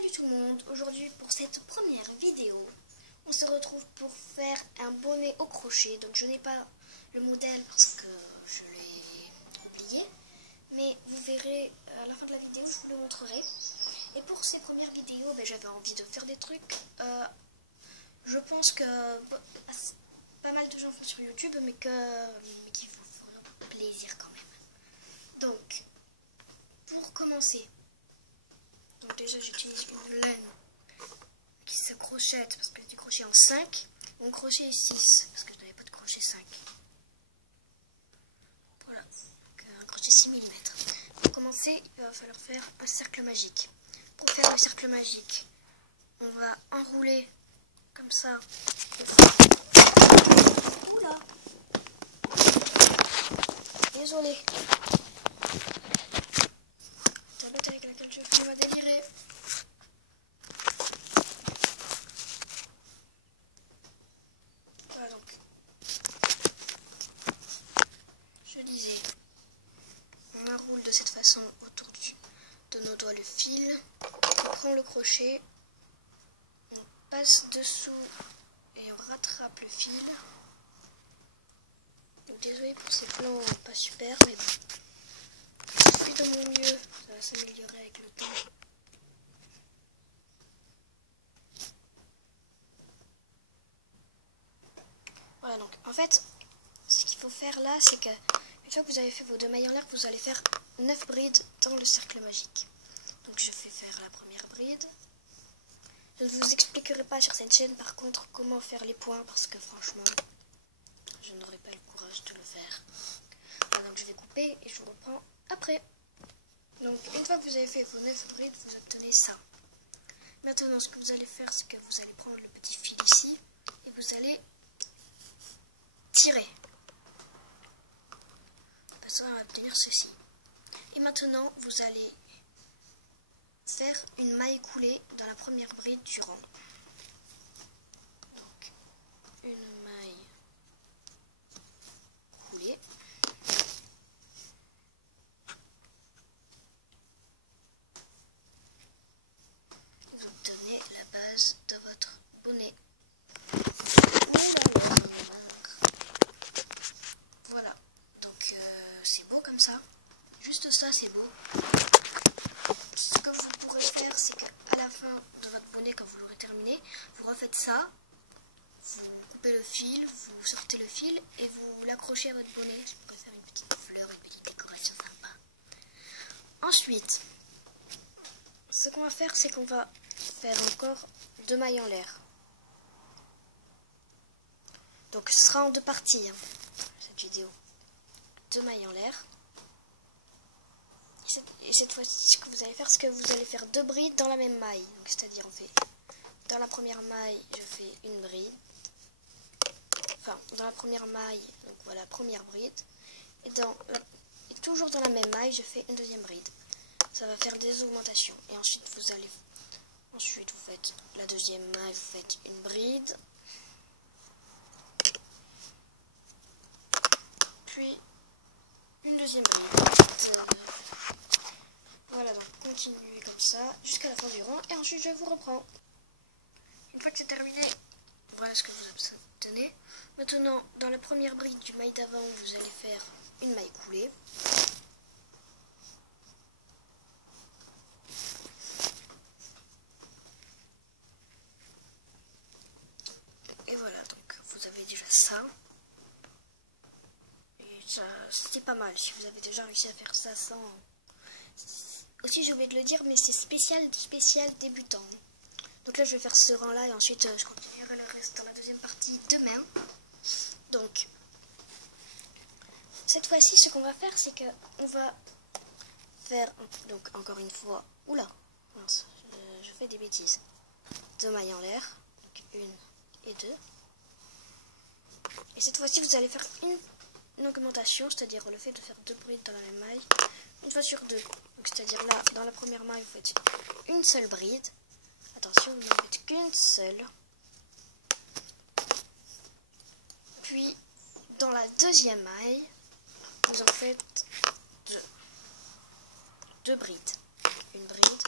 Salut tout le monde, aujourd'hui pour cette première vidéo, on se retrouve pour faire un bonnet au crochet. Donc je n'ai pas le modèle parce que je l'ai oublié, mais vous verrez à la fin de la vidéo, je vous le montrerai. Et pour ces premières vidéos, j'avais envie de faire des trucs. Je pense que pas mal de gens font sur YouTube, mais qui vous feront plaisir quand même. Donc, pour commencer, donc déjà j'utilise une laine qui se crochette parce que c'est du crochet en 5. Mon crochet est 6 parce que je n'avais pas de crochet 5. Voilà, donc un crochet 6 mm. Pour commencer, il va falloir faire un cercle magique. Pour faire le cercle magique, on va enrouler comme ça. Oula! Désolée. La tablette avec laquelle je fais va délirer. Voilà donc. Je disais, on enroule de cette façon autour de nos doigts le fil. On prend le crochet, on passe dessous et on rattrape le fil. Donc désolé pour ces plans pas super, mais bon. Je fais de mon mieux, ça va s'améliorer avec le temps. Voilà donc, en fait, ce qu'il faut faire là, c'est que une fois que vous avez fait vos 2 mailles en l'air, vous allez faire 9 brides dans le cercle magique. Donc je vais faire la première bride. Je ne vous expliquerai pas sur cette chaîne par contre comment faire les points parce que franchement, je n'aurai pas le courage de le faire. Voilà, donc je vais couper et je vous reprends après. Donc une fois que vous avez fait vos 9 brides, vous obtenez ça. Maintenant ce que vous allez faire, c'est que vous allez prendre le petit fil ici et vous allez tirer. De façon à obtenir ceci. Et maintenant vous allez faire une maille coulée dans la première bride du rang. Donc une maille coulée. Vous obtenez la base de votre bonnet. Voilà, donc c'est beau comme ça. Juste ça, c'est beau. Ce que vous pourrez faire, c'est qu'à la fin de votre bonnet, quand vous l'aurez terminé, vous refaites ça. Vous coupez le fil, vous sortez le fil et vous l'accrochez à votre bonnet. Je pourrais faire une petite fleur, une petite décoration sympa. Ensuite, ce qu'on va faire, c'est qu'on va faire encore 2 mailles en l'air. Donc ce sera en 2 parties, hein, cette vidéo. 2 mailles en l'air. Et cette fois-ci, ce que vous allez faire, c'est que vous allez faire 2 brides dans la même maille. Donc c'est-à-dire, on fait dans la première maille, je fais une bride. Enfin, dans la première maille, donc voilà, première bride. Et toujours dans la même maille, je fais une deuxième bride. Ça va faire des augmentations. Et ensuite, vous faites la deuxième maille, vous faites une bride. Puis, une deuxième bride. Voilà, donc continuez comme ça jusqu'à la fin du rang. Et ensuite, je vous reprends. Une fois que c'est terminé, voilà ce que vous obtenez. Maintenant, dans la première bride du maille d'avant, vous allez faire une maille coulée. Et voilà, donc vous avez déjà ça. Et ça, c'était pas mal si vous avez déjà réussi à faire ça sans... Aussi, j'ai oublié de le dire, mais c'est spécial débutant. Donc là, je vais faire ce rang-là et ensuite, je continuerai le reste dans la deuxième partie demain. Donc, cette fois-ci, ce qu'on va faire, c'est qu'on va faire, donc encore une fois, oula, mince, je fais des bêtises. 2 mailles en l'air, donc 1 et 2. Et cette fois-ci, vous allez faire une augmentation, c'est-à-dire le fait de faire 2 brides dans la même maille, une fois sur 2. Donc c'est-à-dire là, dans la première maille, vous faites une seule bride. Attention, vous n'en faites qu'une seule. Puis, dans la deuxième maille, vous en faites 2 brides. Une bride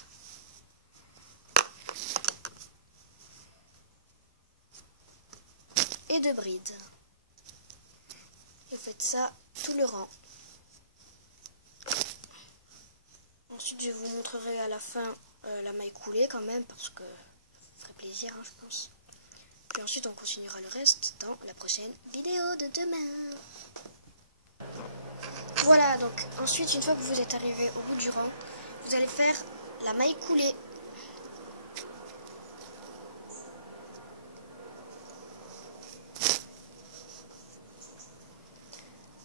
et de brides. Et vous faites ça tout le rang. Ensuite, je vous montrerai à la fin la maille coulée quand même, parce que ça ferait plaisir, hein, je pense. Puis ensuite, on continuera le reste dans la prochaine vidéo de demain. Voilà, donc ensuite, une fois que vous êtes arrivé au bout du rang, vous allez faire la maille coulée.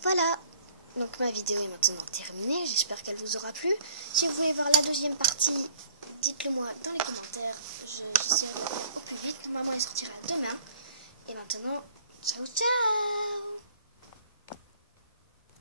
Voilà, donc ma vidéo est maintenant terminée, j'espère qu'elle vous aura plu. Si vous voulez voir la deuxième partie, dites-le moi dans les commentaires, j'essaierai de faire au plus vite. Normalement elle sortira demain. Et maintenant, ciao ciao!